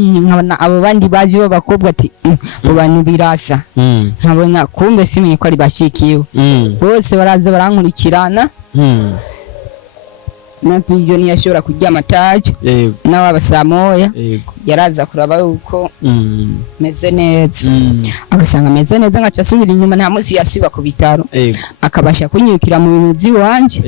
nkabona abo bandi baje b'abakobwa ati bo bantu birasa nkabona kumbe simenye ko ari bashikiwe bose baraza barankurikirana Natijo ntiyashobora kuryama ataje n'ababasamoya yaraza kuraba yuko meze neza abasanga meze neza ngaca asubira inyuma nta munsi yasiba ku bitaro akabasha kunyukira mu bintu by'iwanje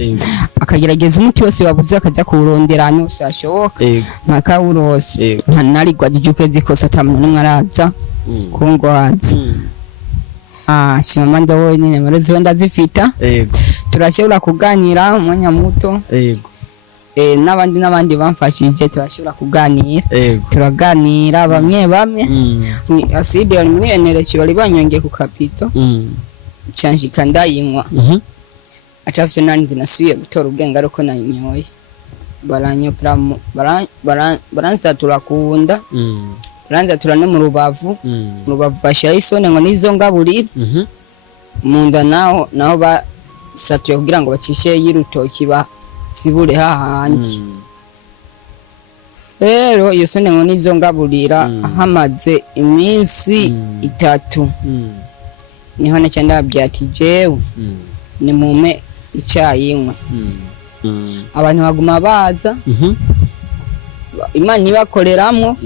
akagerageza umuti wose wabuze akaja kuwurondera hano sashoboka makawurose ntanarigwa jijukeze kose atamuntu n'umwe araza kungwaza shima ndawo nyine marezo ndazifita turashobora kuganira umwanya muto n'abandi bamfashije turashobora kuganira turaganira bamwe aside ari muri enereki bari banyongeye ku kapito canjika ndayinywa atafite nanzi nasubiye gutora ubwenge ariko nanyoye baranyopra baransatura kuwunda baransatura no mu rubavu bashira isone ngo nizo ngaburira munda naho basatuye kugira ngo bacishe yirutoki ba sibure hahandi rero iyo sone ngo nizo ngaburira hamaze iminsi 3 niho nacyanda byati jewe ni mume icyayinywa abantu baguma baza Imana ibakoreramwo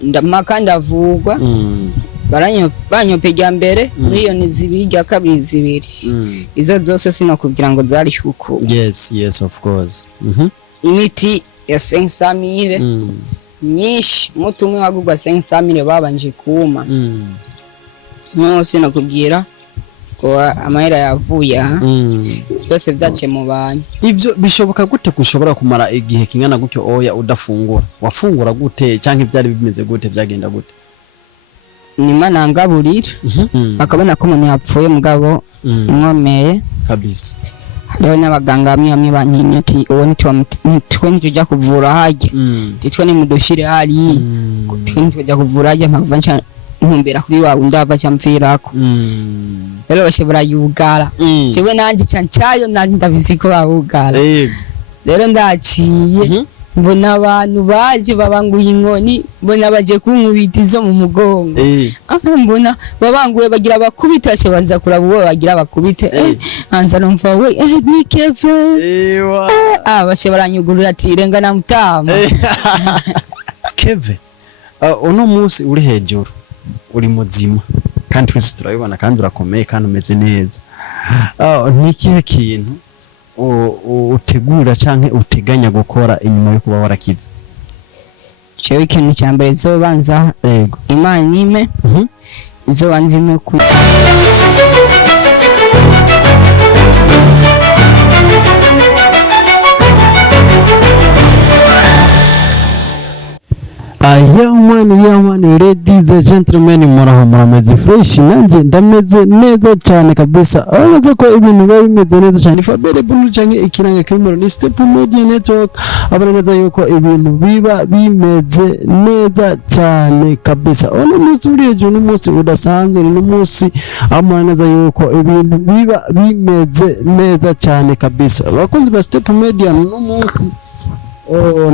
ndamaka ndavugwa banyopejya mbere miliyoni 2 kabiri 2 izo zose sino kugira ngo zari shuko yes of course imiti ya 500,000 nyinshi mutumwe wagugwa 500,000 babanje kuma no sino kugira ko amahera yavuye sose byace mu bantu ivyo bishoboka gute kushobora kumara igihe kingana gutyo oya udafungura wafungura gute canke byari bimeze gute byagenda gute nyuma nangaburira bakabona ko umuntu yapfuye mugabo nkomeye kabisa hariho n'abaganga bamwe bantimye ati uwo nitwe nitujya kuvura hajye titwe ni mudoshire hari titwe nitujya kuvura hajye mpava ntumbera kuri wawe ndava cyamvirako rero bashobora yugara jewe nanje cancayo nari ndabizi ko bawugara rero ndaciye mbona abantu baje babanguye inkoni mbona baje kunkubita izo mu mugongo mbona babanguye bagira bakubita cyo banza kuraba uwo bagira bakubite anza numva we ni Keve bashe baranyugurura ati renga na mutama Keve uno munsi uri hejuru uri muzima kandi twese turabibona kandi urakomeye kandi umeze neza nikihe kintu utegura canke uteganya gukora inyuma yo kuba warakiza cyo ikintu cyambere zobanza Imana nime zobanza ime ku Yamani ladies and gentlemen murameze fresh nanje ndameze neza cyane kabisa abaza ko ibintu bari bimeze neza cyane Fabele Bunu cyane ikiranga kimero ni Step Media Network abanaza yuko ibintu biba bimeze neza cyane kabisa ono munsi uri ejo n'umunsi udasanzwe n'umunsi amanaza yuko ibintu biba bimeze neza cyane kabisa bakunzi ba Step Media n'umunsi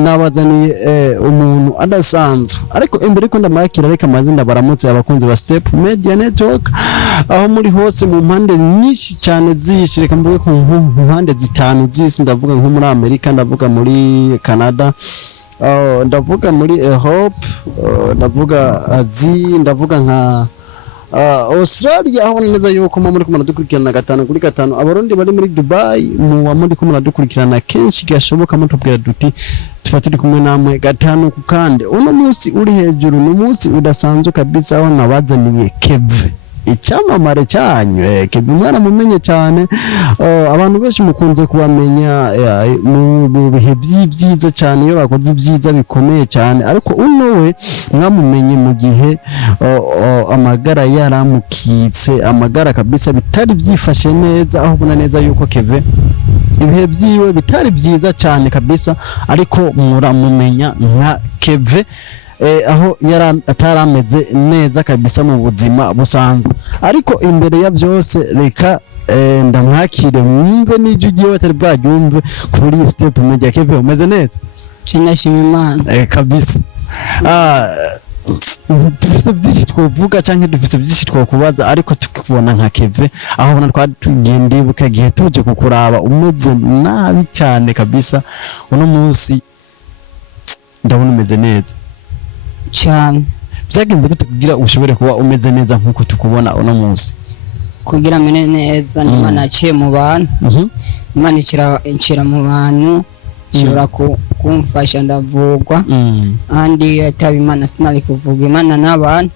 nabazaniye umuntu adasanzwe ariko imbere ko ndamakira reka mazinda baramutse abakunzi ba Step Media Network aho muri hose mu mpande nyinshi cyane zishireka mvuge ko mpande zitanu zisi ndavuga nko muri Amerika ndavuga muri Canada ndavuga muri Europe ndavuga Asia ndavuga nka Australia aho neza yuko muri kumana dukurikirana 5 kuri 5 abarundi bari muri Dubai mu muri kumana dukurikirana kenshi gashoboka mutubwira duti tufatire kumwe namwe 5 ku kandi uno munsi uri hejuru no munsi udasanzwe kabisa aho nabazaniye Keve icyamamare cyanyu Keve mwana mumenye cyane abantu benshi mukunze kubamenya mu bihe byiza cyane iyo bakoze ibyiza bikomeye cyane ariko uno we mwamumenye mu gihe amagara yaramukitse amagara kabisa bitari byifashe neza aho ubona neza yuko Keve ibihe byiwe bitari byiza cyane kabisa ariko muramumenya nka Keve aho atarameze neza kabisa mu buzima busanzwe ariko imbere ya byose reka ndamwakire mwumve n'ijyo ugiye batari bwagyumve kuri Step Media Keve umeze neza cinashima Imana kabisa dufise byinshi twovuga canke dufise byinshi twokubaza ariko tukubona nka Keve aho ubona twatugendeye bukagihe tuje kukuraba umeze nabi cyane kabisa uno munsi ndabona umeze neza cyane. byagenze gute kugira ushobore kuba umeze neza nkuko tukubona uno munsi? Kugira mene neza Imana yaciye mu bantu, Imana icira mu bantu ishobora kumfasha ndavugwa, kandi ataba Imana sinari kuvuga Imana n'abantu.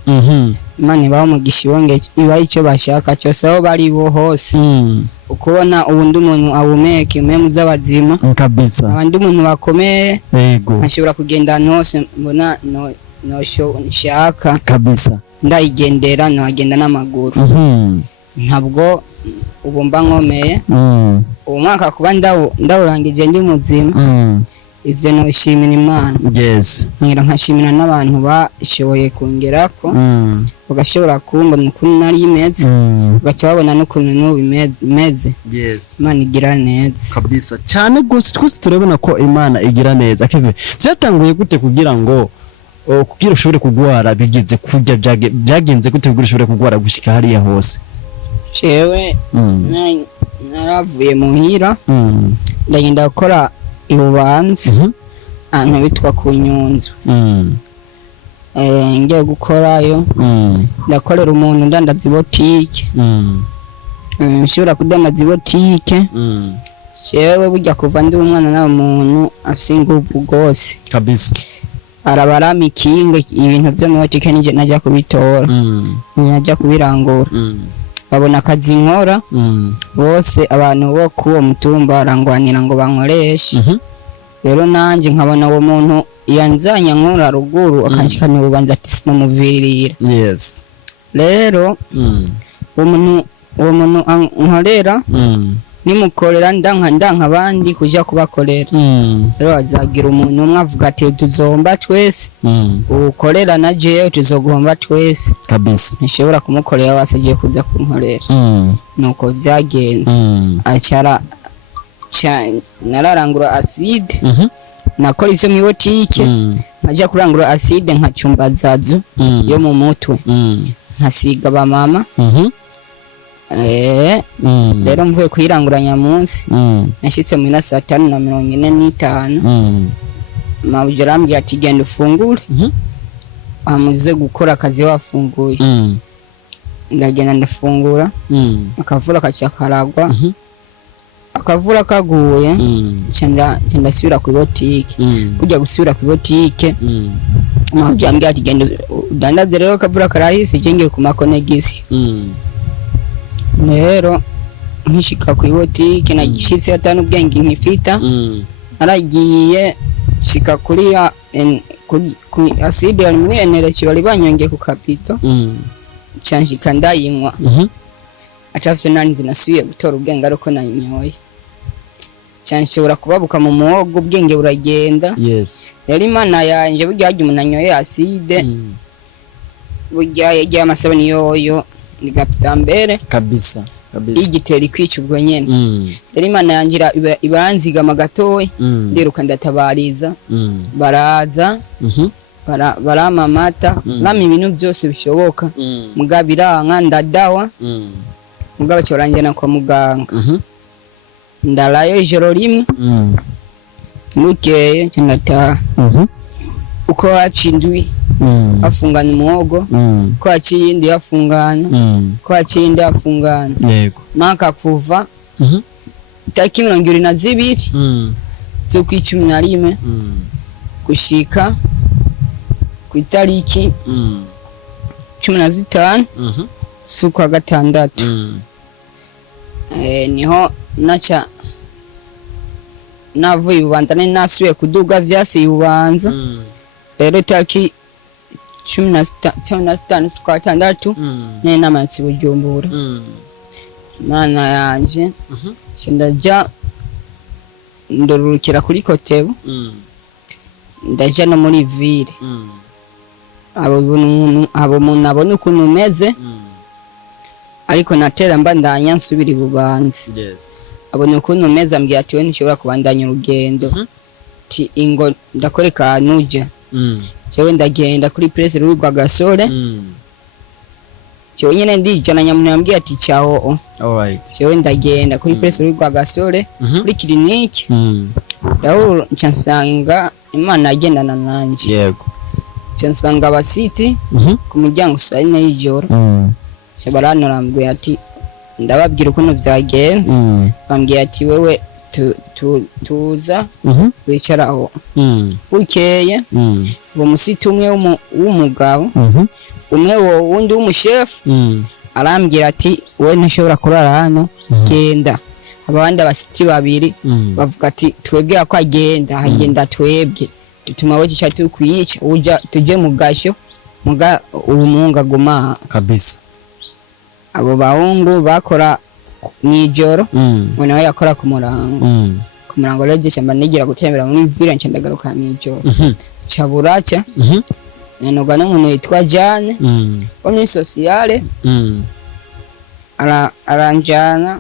Imana ibaho umugisha ibaho icyo bashaka cyose aho bari bo hose. Ukubona ubundi umuntu ahumeka impemu z'abazima kabisa, abandi umuntu bakomeye yego ashobora kugenda ahantu hose mbona nshaka kabisa, ndayigendera nagenda n'amaguru. Ntabwo ubu mba nkomeye, ubu mwaka kuba ndawurangije ndi muzima, ivyo noshimira Imana. Yes, ngira nkashimira n'abantu bashoboye kungerako, bagashobora kumbona ukuntu nari imeze, ugaca babona n'ukuntu n'ubu imeze. Yes, Imana igira neza kabisa cyane gose. Twese turabona ko Imana igira neza. Keve, byatanguye gute kugira ngo kugira ushobore kugwara bigeze kujya byagenze gute kugira ushobore kugwara gushika hariya hose? Cewe naravuye muhira ndagenda gukora ibubanza ahantu bitwa ku Nyunzu. Ngiye gukorayo ndakorera umuntu ndandaza ibotike, nshobora kudandaza ibotike. Cewe burya kuva ndi umwana nawe umuntu afise inguvu gose kabisa, arabarama ikinga ibintu byo mu botike nije najya kubitora, najya kubirangura. Babona akazi nkora bose abantu bo kuwo mutumba barangwanira ngo bankoreshe. Rero nanje nkabona uwo muntu yanzanya nkora ruguru akanshikana ububanza ati sinomuvirira. Yes, rero uwo muntu nkorera nimukorera ndanka abandi kuja kubakorera. Rero azagira umuntu umwe avuga ati tuzomba twese, ukorera na jewe tuzogomba twese kabisa, nishobora kumukorera wasagiye kuza kunkorera. Nuko vyagenze. Acara nararangura acide, nakora ivyo mu botike, nkaja kurangura acide nkacumba zazu yo mu mutwe, nkasiga ba mama. Rero mvuye kuyiranguranya munsi, nashitse mu 5:45. Mabuje arambwira ati genda ufungure, amuze gukora akazi wafunguye. Ndagenda ndafungura, akavura kaca karagwa, akavura kaguye, cyanda subira ku botike. Kujya gusubira ku botike, mabuje arambwira ati genda udandaze. Rero akavura karahise jenge ku makonegisi. Rero nkishika ku botike nagishitse atanu ubwenge nkifita, naragiye shika kuri acide yari muri enereki bari banyongeye ku kapito, canshika ndayinywa. Atafise nani zinasubiye gutora ubwenge ariko nayinyoye, canshobora kubabuka mu muhogo ubwenge buragenda. Yes, yari Imana yanje burya haje umuntu anyoye acide, burya yagiye amasabani yoyo nigapita mbere kabisa igiteri kwica ubwo nyene. Yari Imana yangira ibanzigama gatoya, ndiruka ndatabariza, baraza barama amata, bama ibintu byose bishoboka, mugabiranka ndadawa, mugabo cyorangena kwa muganga. Ndarayo ijoro rimwe, mukeye ndataha. Uko hacindwi afungana umuhogo, ko haciyindi afungana, ko haciyindi afungana. Yego, maka kuva tariki 22 z'ukwa 11 gushika ku itariki 15 z'ukwa gatandatu. Niho naca navuye ububanza nasubiye kuduga vyase ububanza. Rero tariki 15 z'ukwa gatandatu ne namatsi Bujumbura. Mana yanje ndaja ndorurukira kuri Kotebu, ndaja no muri ville. abo umuntu abona ukuntu umeze, ariko natera mbandanya nsubira ibubanza. Abona ukuntu umeze ambwira ati we nshobora kubandanya urugendo, ti ingo ndakoreka anuja. jewe ndagenda kuri presse rwigwa gasore jewe nyene ndijana nyamuntu yambwiye ati ciao alright jewe ndagenda kuri presse rwigwa gasore kuri clinique daho nsanga Imana agendana nanje yego nsanga abasiti ku muryango saa 4 y'ijoro cyabaranurambwiye ati ndababwira ukuntu vyagenze bambwiye ati wewe tuza wicaraho bukeye uwo musiti umwe w'umugabo umwe wo wundi w'umushefu arambwira ati wowe ntishobora kurara hano genda abandi abasiti babiri bavuga ati twebwe ko agenda hagenda twebwe tutuma we cyo tukwica uja tuje mu gasho muga umunga guma kabisa abo bahungu bakora mwijoro mwana we yakora ku murango rege cyamba nigira gutembera muri village ncandagaruka mwijoro caburaca nanoga n'umuntu yitwa Jane wo muri sociale aranjana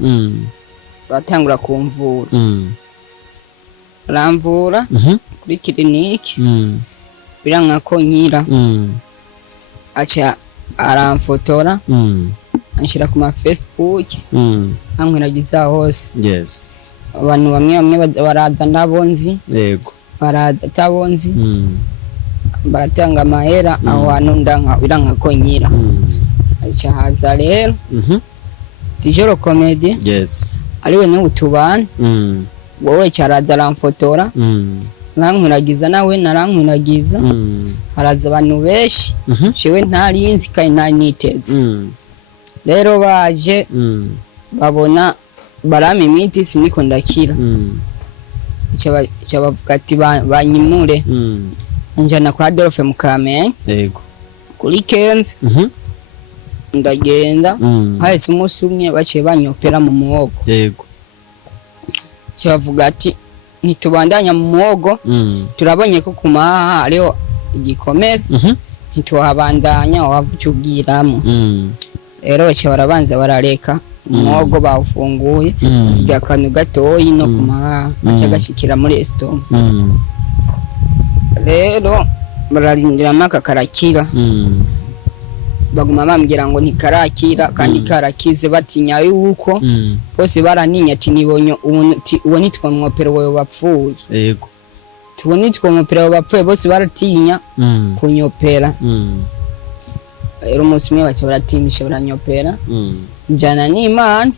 batangura kumvura aramvura kuri clinique biranka ko nkira acha aramfotora anshira ku ma Facebook ankwiragiza hose yes abantu bamwe baraza ndabonzi yego baraza tabonzi baratanga mahera aho hantu ndanka biranka ko nkira acha haza rero tijoro comedy yes ariwe ni utubana wowe cyaraza aramfotora nkankwiragiza nawe narankwiragiza haraza abantu benshi jewe ntarinzi kandi ntari niteze rero baje babona barama imiti siniko ndakira bavuga ati banyimure njana kwa Adolphe Mukame yego kuri Kenzi ndagenda hahise umunsi umwe baciye banyopera mu muhogo yego bavuga ati ntitubandanya mu muhogo turabonye ko kumaha ariho igikomere ntituhabandanya wavuce ubwiramo rero baciye barabanza barareka umuhogo bawufunguye asigaye akantu gatoyi no kumaha aca gashikira muri esitoma rero bararindira amaka karakira baguma bambwira ngo nikarakira kandi karakize batinya yuko bose baraninya ati nibonye uwo nitwa mwopero wawe bapfuye yego tubone nitwa mwopero wawe bapfuye bose baratinya kunyopera rero umunsi umwe baca baratimisha baranyopera njana n'Imana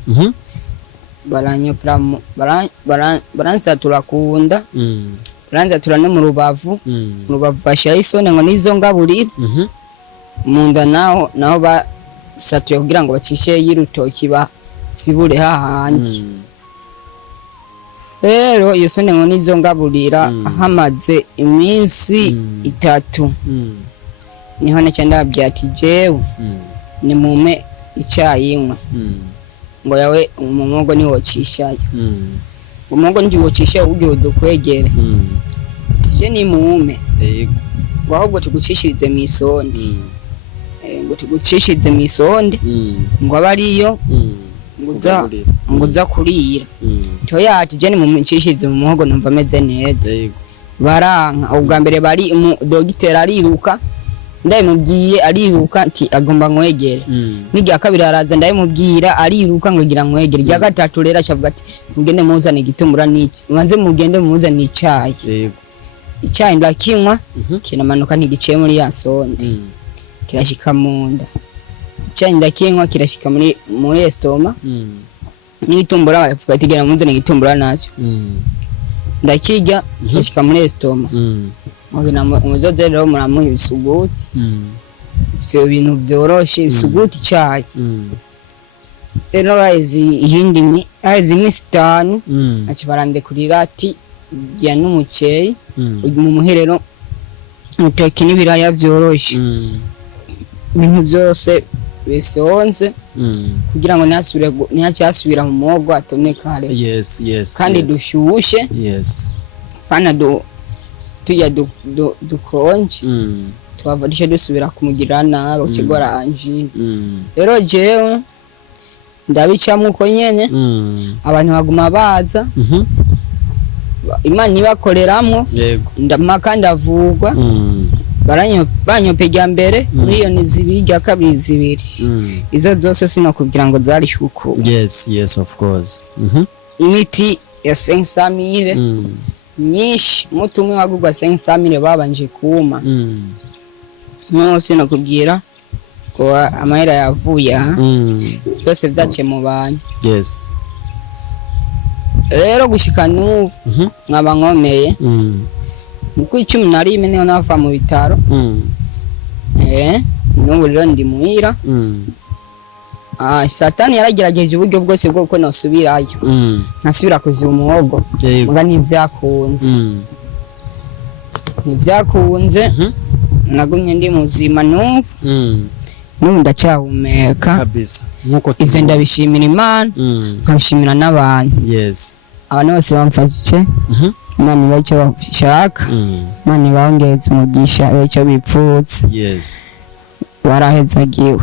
baranyopera baransatura kunda baransatura no mu rubavu bashira isone ngo nizo ngaburira munda naho basatuye kugira ngo bacishe yirutoki sibure hahandi rero iyo sone ngo nizo ngaburira hamaze iminsi 3 niho naca ndababwira ati jewe ni mume icyayinywa ngo yawe umumogo ni wocishayo umumogo ndi wocisha ugira udukwegere tije ni mume ngo ahubwo tugucishirize mu isonde ngo tugucishirize mu isonde ngo abariyo nguza kurira toya ati je ni mume ncishirize mu muhogo numva meze neza baranka ubwa mbere bari dogiteri ariruka ndayimubwiye ariruka ati agomba nkwegere n'igihe kabiri araza ndayimubwira ariruka ngo gira nkwegere rya gatatu rero acavuga ati mugende muzane igitumbura n'iki manze mugende muzane icyayi icyayi ndakinywa kinamanuka ntigiciye muri ya sonde kirashika munda icyayi ndakinywa kirashika muri estoma n'igitumbura bavuga ati gira muzane igitumbura nacyo ndakijya kirashika muri estoma umuzoze rero muramuha ibisuguti ivyo bintu vyoroshe ibisuguti cyayi rero izindi iminsi 5 aca barandekurira ati jya n'umuceri mu muherero muteke n'ibiraya vyoroshe ibintu vyose bisonze kugira ngo ntihacyasubira mu muhogo atonekare kandi dushushe pana tujya dukonje twavarisha dusubira kumugirira nabi ukigora angine rero jewe ndabicamo uko nyene abantu baguma baza Imana ibakoreramwo ndamaka ndavugwa banyopega mbere miliyoni 2 ya kabiri 2 izo zose sino kugira ngo zari shuko. Yes of course. Imiti ya 500,000 nyinshi mutumwe wagugwa 500,000 babanje kuma no sino kugira ko amahera yavuye zose vyace mu bantu. Yes rero gushika n'ubu nkaba nkomeye ku 11 niho nava mu bitaro n'ubu rero ndi muhira. Satani yaragerageje uburyo bwose bwo ko nosubirayo nasubira kuziba umuhogo muga nivyakunze nagumye ndi muzima n'ubu ndacahumeka kabisa nkuko ize ndabishimira Imana nkabishimira n'abantu. Yes abantu bose bamfashe Imana ibacyo bashaka Imana ibongeze umugisha ibacyo bipfutse. Yes warahezagiwe.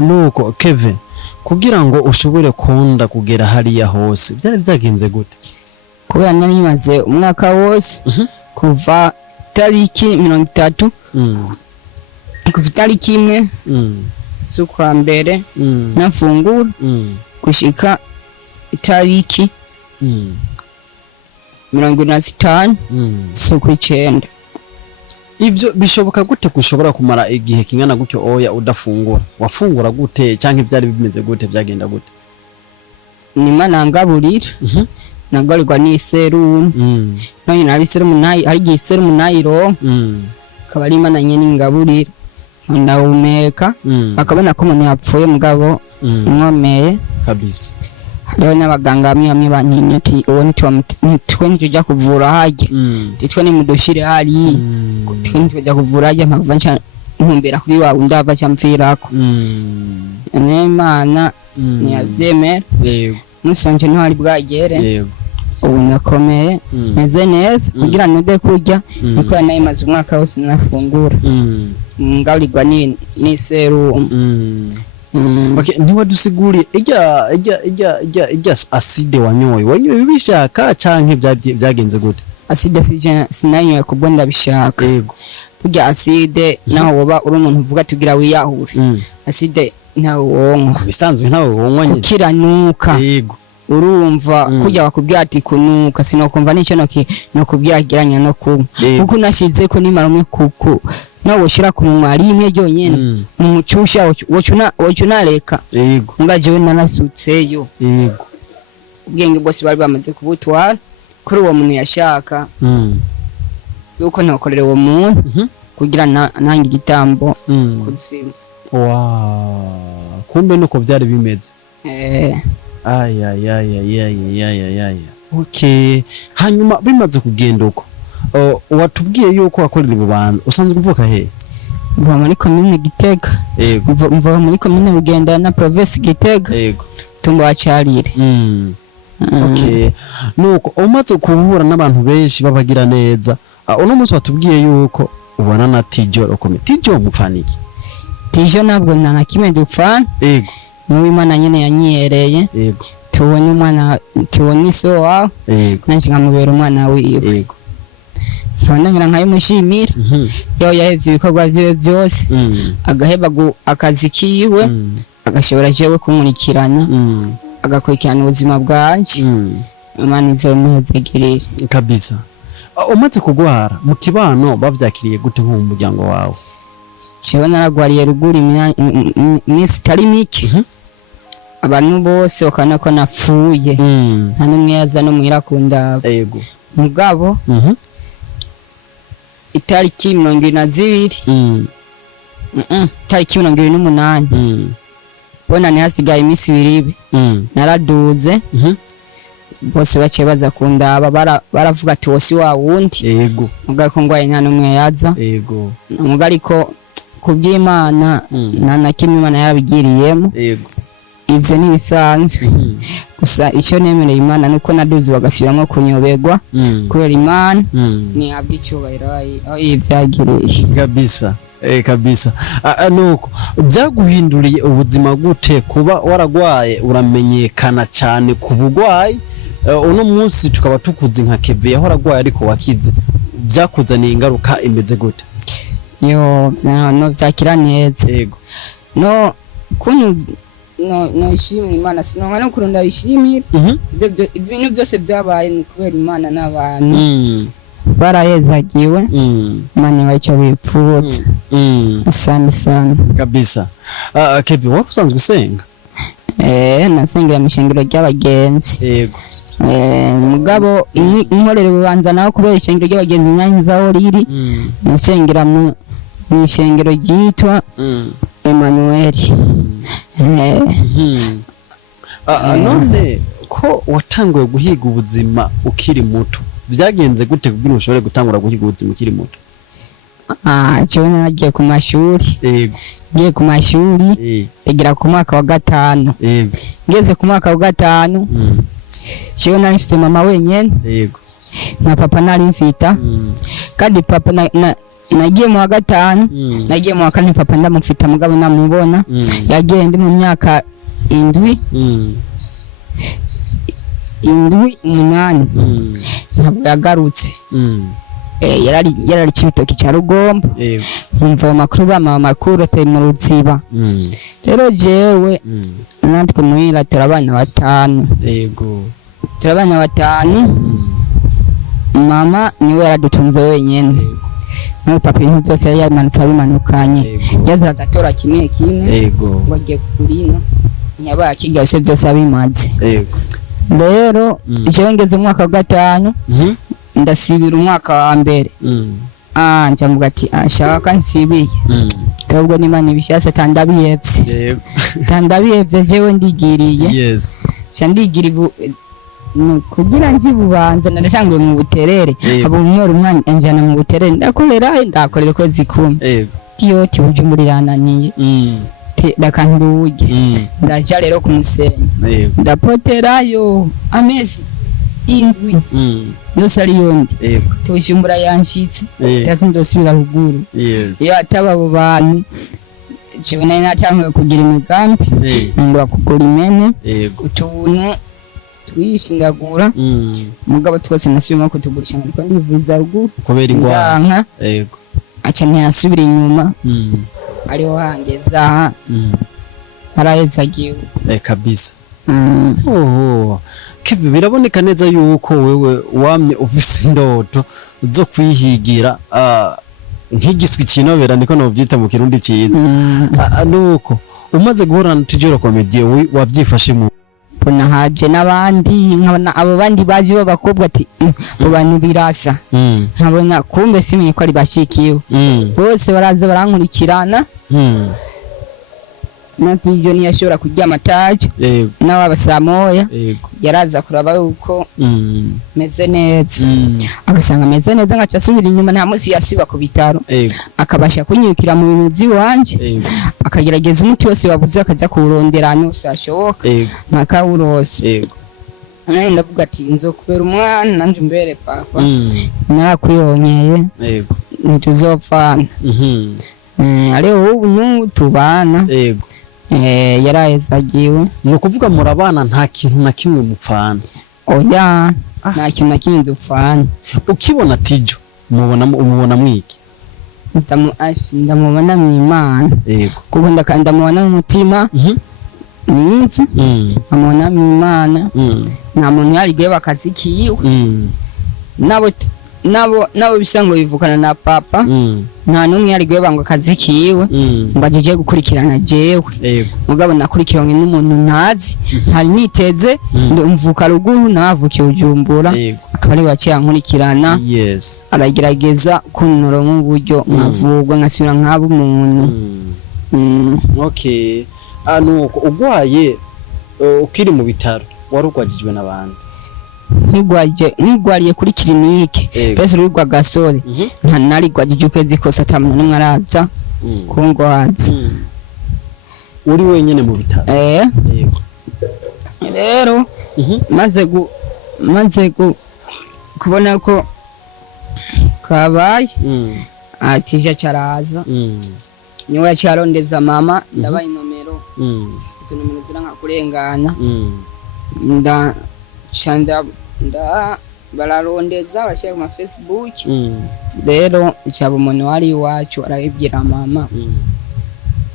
Nuko Kevin kugira ngo ushobore kunda kugera hariya hose byari byagenze gute? Kubera nari maze umwaka wose kuva tariki 30 kuva tariki 1 z'ukwa mbere nafungura gushika tariki 25 z'ukwicenda. Ibyo bishoboka gute kushobora kumara igihe kingana gutyo oya udafungura? Wafungura gute canke byari bimeze gute, byagenda gute? Nima nangaburira nagarirwa ni serum none nari serum nayi ari serum nayiro kabari Imana nyene ngaburira ndahumeka bakabona ko umuntu yapfuye mugabo nkomeye kabisa. Hariho n'abaganga bamwe bantinye ati uwo nitwe nitujya kuvura haje titwe ni mudoshire hari titwe nitujya kuvura haje mpava ntumbera kuri wawe ndava cyamfirako Imana niyavyemera. Yego musanje ntwari bwagere. Yego ubu nakomeye meze neza kugira node kurya niko nayimaze umwaka wose nafungura ngaburirwa ni serum. Okay, niba dusiguriye ijya acide wanyoye bishaka canke byagenze gute? Acide sinanyoye kubwo ndabishaka. Yego kurya acide naho woba uri umuntu uvuga tugira wiyahure acide ntawo wonka bisanzwe ntawo wonka nyine kiranuka. Yego urumva kujya bakubwira ati kunuka sinokumva nicyo no kubwira giranya no kumva kuko nashize ko nimara umwe kuko nawo shira ku munwa rimwe ryonyene mu mucusha wocuna leka. Yego ngajewe nanasutseyo. Yego ubwenge bose bari bamaze kubutwara kuri uwo muntu yashaka yuko nakorera uwo muntu kugira nangi gitambo kuzima. Kumbe nuko byari bimeze. Aya. Okay, hanyuma bimaze kugenda uko watubwiye yuko wakorera Bubanza usanzwe uvuka he? Mva muri commune Gitega. Yego mva muri commune Bugenda na province Gitega. Yego tumbo wacarire. Okay, nuko umaze kuhura n'abantu benshi babagira neza uno munsi watubwiye yuko ubona na Tijo Rokome. Tijo mupfaniki? Tijo nabwo nana kimwe dupfana. Yego mu Imana nyene yanyereye. Yego tubonye umwana tubonye so wawe. Yego nanjye nkamubera umwana wiwe. Yego ngira nkayimushimira yo yaheze ibikorwa bye byose agaheba akazi kiwe agashobora jewe kumurikirana agakurikirana ubuzima bwanje Imana izomuhezagirire kabisa. Umaze kugwara mu kibano bavyakiriye gute nko mu muryango wawe? jewe naragwariye ruguri imisi tari mike abantu bose bakana ko napfuye nta numwe yaza no muhira kundaba. Yego mugabo itariki 22 itariki 28 bona ni hasigaye imisi 2 naraduze bose bace baza kundaba baravuga ati wosi wa wundi. Yego mugako ngwaye nta numwe yaza. Yego mugariko kuby'Imana na kimwe Imana yarabigiriyemo. Yego ivyo ni bisanzwe gusa icyo nemereye Imana nuko naduze bagasubiramo kunyobegwa kubera Imana ni abicyubahiro aho ivyagiriye kabisa. Kabisa. Nuko byaguhinduriye ubuzima gute kuba waragwaye uramenyekana cyane ku bugwayi uno munsi tukaba tukuzi nka Kevin yaho ragwaye ariko wakize? byakuzaniye ingaruka imeze gute? yo no vyakira neza Yego. no kuntu no ishimwe Imana sinonga no kurunda bishimira ibintu byose byabaye ni kubera Imana n'abantu barahezagiwe Imana bayica bipfutse asante sana kabisa. Kevin wapo usanzwe usenga? nasengera mu ishengero ry'abagenzi. Yego. Mugabo inkorere bubanza naho kubera ishengero ry'abagenzi nyanyizaho riri nasengera mu ishengero ryitwa Emmanuel. None ko watanguye guhiga ubuzima ukiri muto byagenze gute kugira ushobore gutangura guhiga ubuzima ukiri muto? Cyo nagiye ku mashuri. Yego. Ngiye ku mashuri egera ku mwaka wa 5. Yego. Ngeze ku mwaka wa 5 cyo nari mfite mama wenyene. Yego. Na papa nari mfita kandi papa nagiye mu wa 5 nagiye mu wa 4 papa ndamufita mugabo namubona yagiye ndi mu myaka 7 8 ntabwo yagarutse. Yarari Cibitoki cya Rugombo. Umva makuru bama makuru te mu Rutsiba. Rero jewe natwe muhira turabana 5. Yego. Turabana 5. Mama niwe yaradutunze wenyene. No papa intu zose yari yamanutse abimanukanye. Yaza gatora kimwe kimwe. Yego. Wagiye kurino. Nyaba kigase byose abimaze. Yego. Rero jewe ngeze mu mwaka wa 5. Ndasibira umwaka wa mbere. Njamuga ati ashaka nsibiye. Tobwo n'Imana ibishase tandabiyevye. Yego. Tandabiyevye jewe ndigiriye. Yes. Cyandigira kugira njibubanza ndasanzwe mu buterere. Abo umworo umwana anjana mu buterere ndakorera ko zikumi. Yego. Tiyo tibujumurirana ndakanduje. Ndaja rero kumusenya. Yego. Ndapoterayo amezi indwi yose ari yondi. Yego. Tujumbura yanshitse ndasindosubira ruguru. Yes. Iyo ataba abo bantu jewe nari natangiye kugira imigambi ngura kugura imene utuntu twishingagura mugabo twose nasubiyemo kutugurisha ariko ndivuza ruguru kubera ingwara. Yego. aca ntiyasubira inyuma ariho hangeza harahezagiwe kabisa. Kibi biraboneka neza yuko wewe wamye ufise indoto zo kwihigira nk'igiswi kinobera niko no byita mu kirundi cyiza. Nuko umaze guhorana tujoro comedy wabyifashe mu bona haje nabandi nkabona abo bandi baje babakobwa ati bo bantu birasa nkabona kumbe simenye ko ari bashikiwe bose baraza barankurikirana. Natijo ni yashobora kujya amataje nawe abasamoya yaraza kuraba uko meze neza agasanga meze neza ngaca asubira inyuma nta munsi yasiba ku bitaro akabasha kunyukira mu bintu by'iwanje akagerageza umuti wose wabuze akaja kuwurondera nose ashoboka nakawurose. Nani ndavuga ati nzokubera umwana nanje mbere papa nakwiyonyeye ntituzopfana. Ariho ubu n'ubu tubana. Yarahezagiwe. Ni ukuvuga murabana nta kintu na kimwe mupfana? Oya nta kintu na kimwe dupfana. Ukibona Tijo umubona mwiki? Ndamubona mu Imana kuko ndamubona mu mutima mwiza amubona mu Imana nta muntu yarigiye bakazikiwe nabo bisango bivukana na papa nta numwe yarigiye bango akazikiwe ngo ajeje gukurikirana jewe mugabo nakurikiranye n'umuntu ntazi ntari niteze ndumvuka ruguru navukiye Ujumbura akaba ari waciye ankurikirana aragerageza kunoro nk'uburyo nkavugwa nkasubira nk'abo umuntu. Okay. Nuko ugwaye ukiri mu bitaro warugwajijwe n'abandi? Nigwariye kuri clinique pese rugwa Gasore nta narigwajije ukwezi kose atamuntu numwe araza kungwaza. Uri wenyene mu bitaro? Rero maze kubona ko kabaye atije caraza niwe yacarondeza mama ndabaye nomero izo nomero ziranka kurengana bararondeza bashaka ku Facebook rero icaba umuntu wari iwacu arabibwira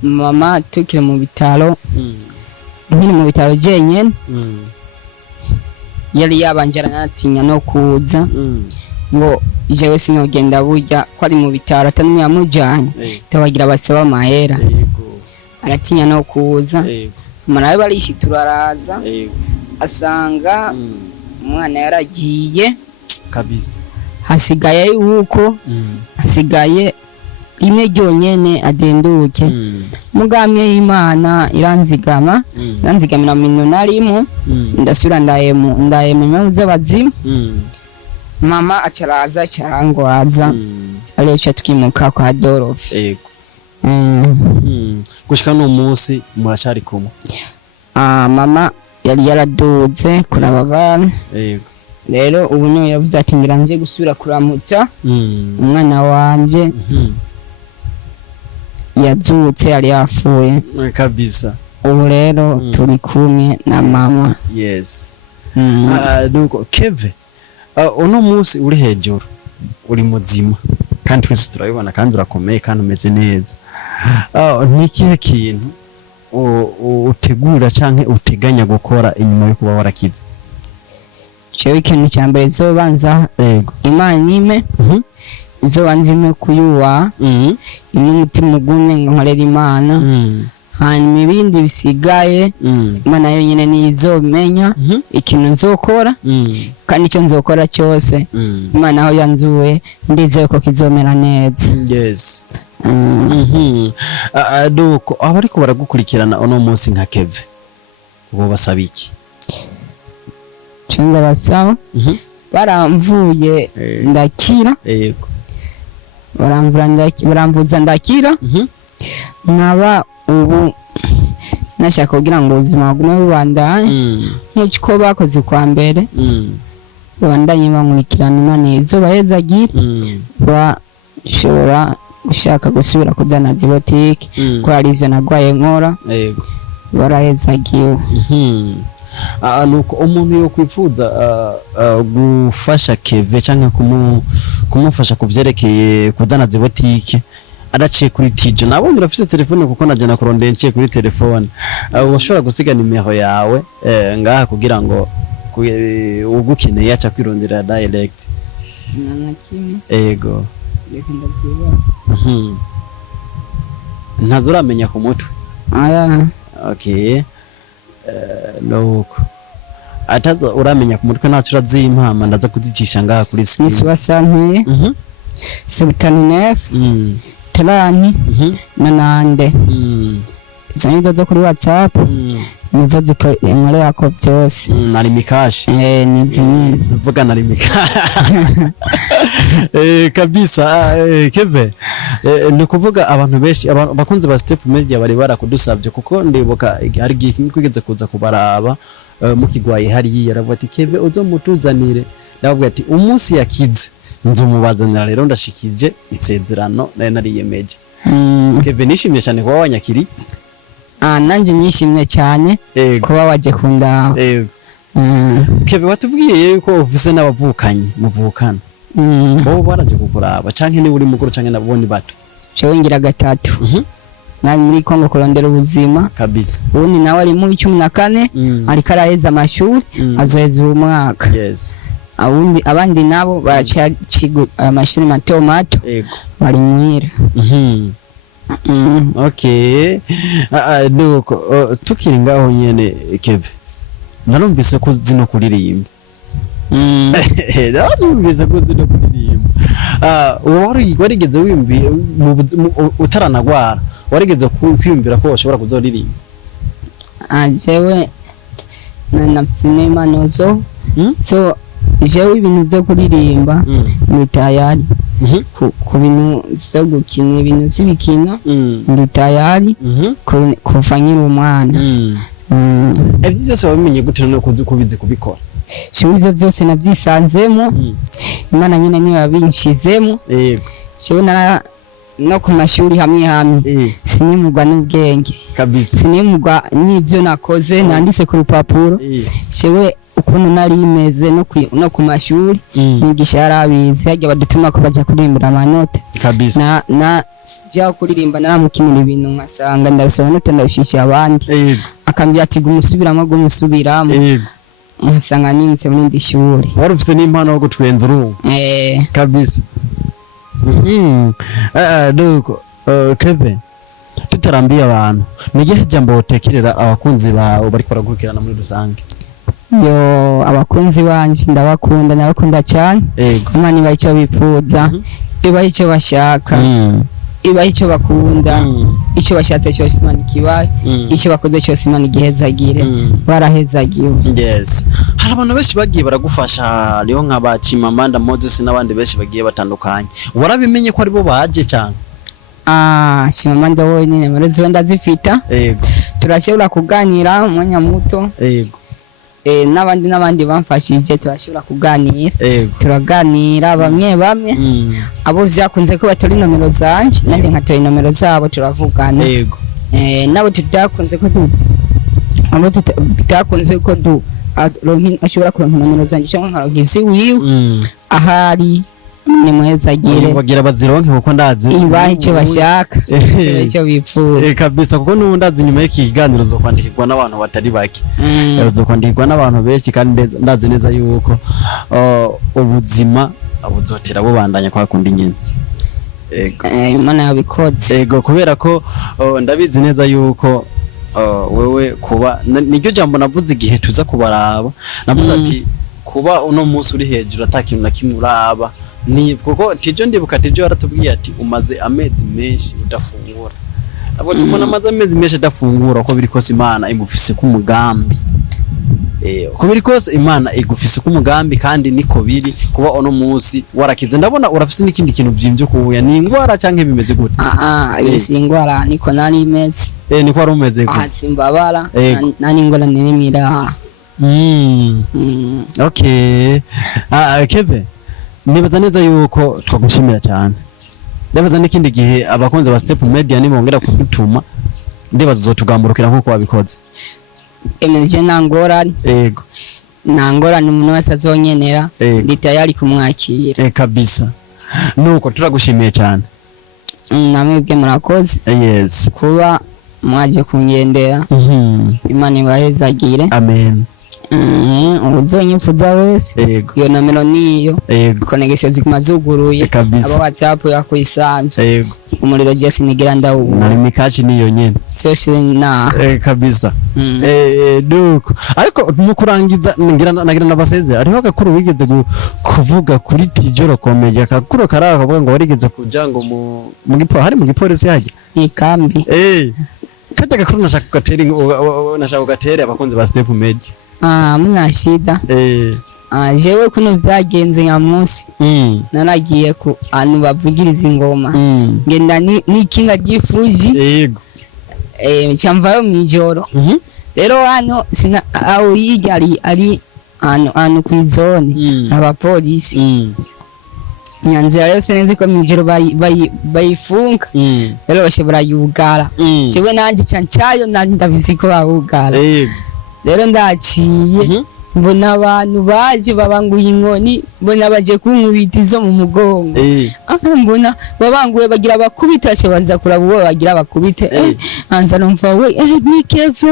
mama tukire mu bitaro nkiri mu bitaro jenyene yari yabanjara natinya no kuza ngo jewe sinogenda burya ko ari mu bitaro atanumwe yamujanye tabagira basaba amahera aratinya no kuza marabe barishitura araza asanga umwana yaragiye kabisa hasigaye yuko hasigaye ime ryonyene adenduke mugamye y'Imana iranzigamira mino narimo ndasubira ndayemu z'abazimu mama acaraza carangwaza arecha tukimuka kwa Dorofe yego gushika no munsi murashari kumwe mama yari yaraduze kuraba abantu yego rero ubu niwe yavuze ati ngira nje gusubira kuramutsa umwana wanje yazutse yari yafuye kabisa ubu rero turi kumwe na mama yes nuko Keve uno munsi uri hejuru uri muzima kandi twese turabibona kandi urakomeye kandi umeze neza nikihe kintu utegura canke uteganya gukora inyuma yo kuba warakize cyo ikintu cyambere zobanza Imana nime zobanza ime kuyuwa n'umutima ugumye ngo nkorera Imana hanyuma ibindi bisigaye Imana yonyine nizomenya ikintu nzokora kandi icyo nzokora cyose Imana aho yanzuwe ndizeye ko kizomera neza yes duko abariko baragukurikirana uno munsi nka Keve ubo basaba iki cyangwa basaba baramvuye ndakira yego baramvuza ndakira nkaba ubu nashaka kugira ngo ubuzima bugume bubandanye nk'uko bakoze kwa mbere babandanye bankurikirana Imana izuba hezagira bashobora gushaka gusubira kudanaza ibotike ko hari ivyo nagwaye nkora barahezagiwe nuko umuntu yo kwifuza gufasha Keve canke kumufasha kuvyerekeye kudanaza ibotike araciye kuri Tijo nabonye urafise telefone kuko naje nakurondeye nciye kuri telefone ushobora gusiga nimero yawe ngaha kugira ngo ugukeneye aca kwirondera direct ego ntazo uramenya ku mutwe okay nuko atazo uramenya ku mutwe ntacu urazimpama ndaza kuzicisha ngaha kuri screen niswasantiye 79 Telani nanande izo nizo zo kuri WhatsApp nizo zikore yako byose nari mikashi nizi nyine vuga nari mikashi kabisa Keve ni kuvuga abantu benshi bakunze ba Step Media bari barakudusabye kuko ndibuka hari gihe kwigeze kuza kubaraba mukigwaye hari yaravuga ati Keve uzo mutuzanire ndavuga ati umunsi yakize nzumubazanira rero ndashikije isezerano nari yemeje Keve nishimye cyane kuba wanyakiri nanje nishimye cyane kuba waje kundaba Keve watubwiye yuko ufise n'abavukanye muvukana bo baraje kukuraba canke ni uri mukuru canke nabone bato cyo ngira gatatu nari muri Kongo kurondera ubuzima kabisa ubundi nawe ari mu 14 ariko araheza amashuri azoheza umwaka yes abandi nabo baraciga amashuri mato bari muhira okay nuko tukiri ngaho nyene Keve narumvise ko zino kuririmba narumvise ko zino kuririmba warigeze wimbiye utaranagwara warigeze kwiyumvira ko washobora kuzoririmba jewe nafsine imanozo so jewe ibintu byo kuririmba bitayari ku bintu zo gukina ibintu z'ibikino bitayari kuva nkiri umwana ibyo byose wamenye gute no kubizi kubikora ibyo byose nabyisanzemo Imana nyine niyo yabinshizemo jewe no ku mashuri hamwe sinimugwa n'ubwenge kabisa sinimugwa n'ibyo nakoze nandise ku rupapuro jewe ukuntu nari imeze no ku mashuri mwigisha yarabizi hajya badutuma ko baja kurimbura amanota kabisa na jya kuririmba naramukinira ibintu nkasanga ndabisaba note ndabishisha abandi akambya ati gumusubiramo nkasanga nimutse muri ndi shuri wari ufite n'impano yo gutwenza uruhu kabisa duko Kevin tutarambiye abantu nigihe jambo utekerera abakunzi bawe bari baragukurikirana muri rusange yo abakunzi banje ndabakunda cyane Imana ibaha icyo bifuza ibaha icyo bashaka ibaha icyo bakunda icyo bashatse cyose Imana ikibaye icyo bakoze cyose Imana igihezagire barahezagiwe yes hari abantu benshi bagiye baragufasha rero nk'abacima Amanda Moses n'abandi benshi bagiye batandukanye warabimenye ko aribo baje cyane Chimamanda wowe ni nimero ziwe ndazifita turashobora kuganira umwanya muto n'abandi bamfashije turashobora kuganira turaganira bamwe abo vyakunze ko batori nomero zanje nandi nkatoye nomero zabo turavugana nabo tutakunze ko ashobora kuronka nomero zanje cyangwa nkarogizi wiwe ahari ni muhezagire bagira bazironke kuko ndazi ibahe icyo bashaka icyo bifuza kabisa kuko n'ubundazi nyuma y'iki kiganiro zo kwandikirwa n'abantu batari bake zo kwandikirwa n'abantu benshi kandi ndazi neza yuko ubuzima abuzotera bubandanya kwa kundi nyine Imana yabikoze kubera ko ndabizi neza yuko wewe kuba niryo jambo navuze igihe tuza kubaraba navuze ati kuba uno munsi uri hejuru atakintu na kimwe uraba ni kuko tijo ndibuka tijo yaratubwiye ati umaze amezi menshi udafungura abo tumona amaze amezi menshi adafungura uko biri kose Imana imufise ku mugambi uko biri kose Imana igufise ku mugambi kandi niko biri kuba ono munsi warakize ndabona urafise n'ikindi kintu byimvye kubuya ni ingwara canke bimeze gute yesi ingwara niko nari imeze niko wari umeze gute simbabara nani ingwara nirimira okay Kevin nibaza neza yuko twagushimira cyane ndabaza n'ikindi gihe abakunze ba Step Media nibongera kudutuma ndibaza uzotugamburukira nkuko wabikoze emeje nangorane nangorane umuntu wese azonyenera nditayari kumwakira kabisa nuko turagushimiye cyane namwebwe murakoze yes kuba mwaje kungendera Imana ibahezagire amen uzonyifuza wese iyo nomero niyo connection zikuma zuguruye aba WhatsApp yakuisanzwe umuriro Jesse nigira ndawu nari mikachi niyo nyene sose na kabisa duko ariko mu kurangiza nagira nabaseze ariho gakuru wigeze kuvuga kuri Tijoro Comedy akakuru karaka kavuga ngo warigeze kuja ngo mu gipo hari mu gipolisi haje ikambi kajya gakuru nashaka gatere abakunzi ba Step Media mwashida jewe kuno vyagenze nka munsi naragiye ku anu bavugiriza ingoma ngenda n'ikinga ry'ifuji cyamvayo mwijoro rero hano sina aho yigari ari anu kwizone abapolisi nyanzira yose nzi ko mwijoro bayifunga rero bashobora yugara jewe nanje cancayo nari ndabizi ko bawugara rero ndaciye mbona abantu baje babanguye inkoni mbona baje kunkubita izo mu mugongo mbona babanguye bagira bakubita cyo banza kuraba uwo bagira bakubite anza numva we ni Keve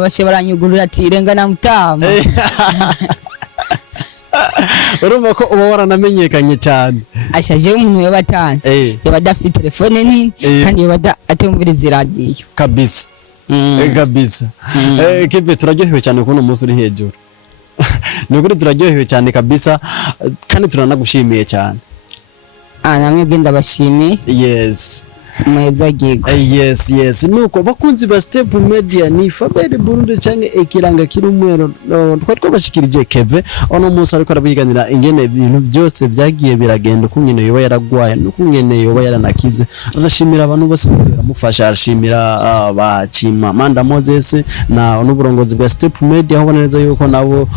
bashe baranyugurura ati renga na mutama urumva ko uba waranamenyekanye cyane ashaje umuntu yabatanze yabadafite telefone nini kandi yabada atumviriza radio kabisa kabisa Keve turaryohewe cyane kuno munsi uri hejuru nukuri turaryohewe cyane kabisa kandi turanagushimiye cyane namwe bwenda bashimiye yes mwezagirwa yes nuko bakunzi ba Step Media ni Fabere Burundi cyangwa ikiranga kirumwero twabashikirije Keve ono munsi ariko arabiganira ingene ibintu byose byagiye biragenda kungene yoba yaragwaye n'ukungene yoba yaranakize arashimira abantu bose baramufasha arashimira bacima Amanda Moses na n'uburongozi bwa Step Media aho neza yuko nabo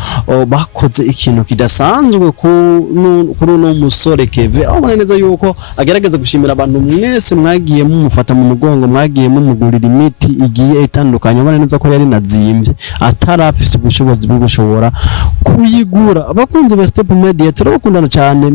bakoze ikintu kidasanzwe kuri no musore Keve aho neza yuko agerageza gushimira abantu mwese mwagiye mumufata mu mugongo mwagiye mumugurira imiti igiye itandukanye abana neza ko yari nazimvye atarafise ubushobozi bwo gushobora kuyigura abakunzi ba Step Media turabakundana cyane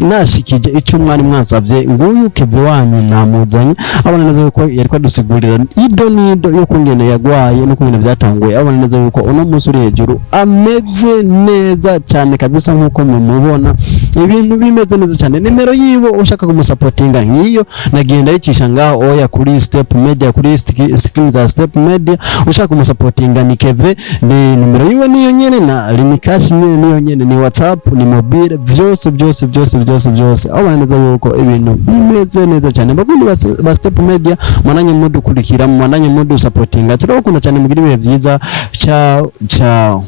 nashikije ico mwari mwasavye nguyu Keve wanyu namuzanye abana neza ko yari kwadusigurira ido nido yo kungene yagwaye no kungene byatanguye abana neza yuko uno musi uri hejuru ameze neza cyane kabisa nkuko mumubona ibintu bimeze neza cyane nimero yiwe ushaka kumusapotinga ngiyo nagenda yicisha ngaho oya kuri Step Media kuri screen za Step Media ushaka kumusapotinga ni Keve ni nimero yiwe niyo nyene na limikashi niyo nyene ni WhatsApp ni mobile byose abana neza yuko ibintu bimeze neza cyane bakundi ba Step Media mwananye mudukurikira mwananye mudu supportinga turabakunda cyane mugira ibihe byiza ciao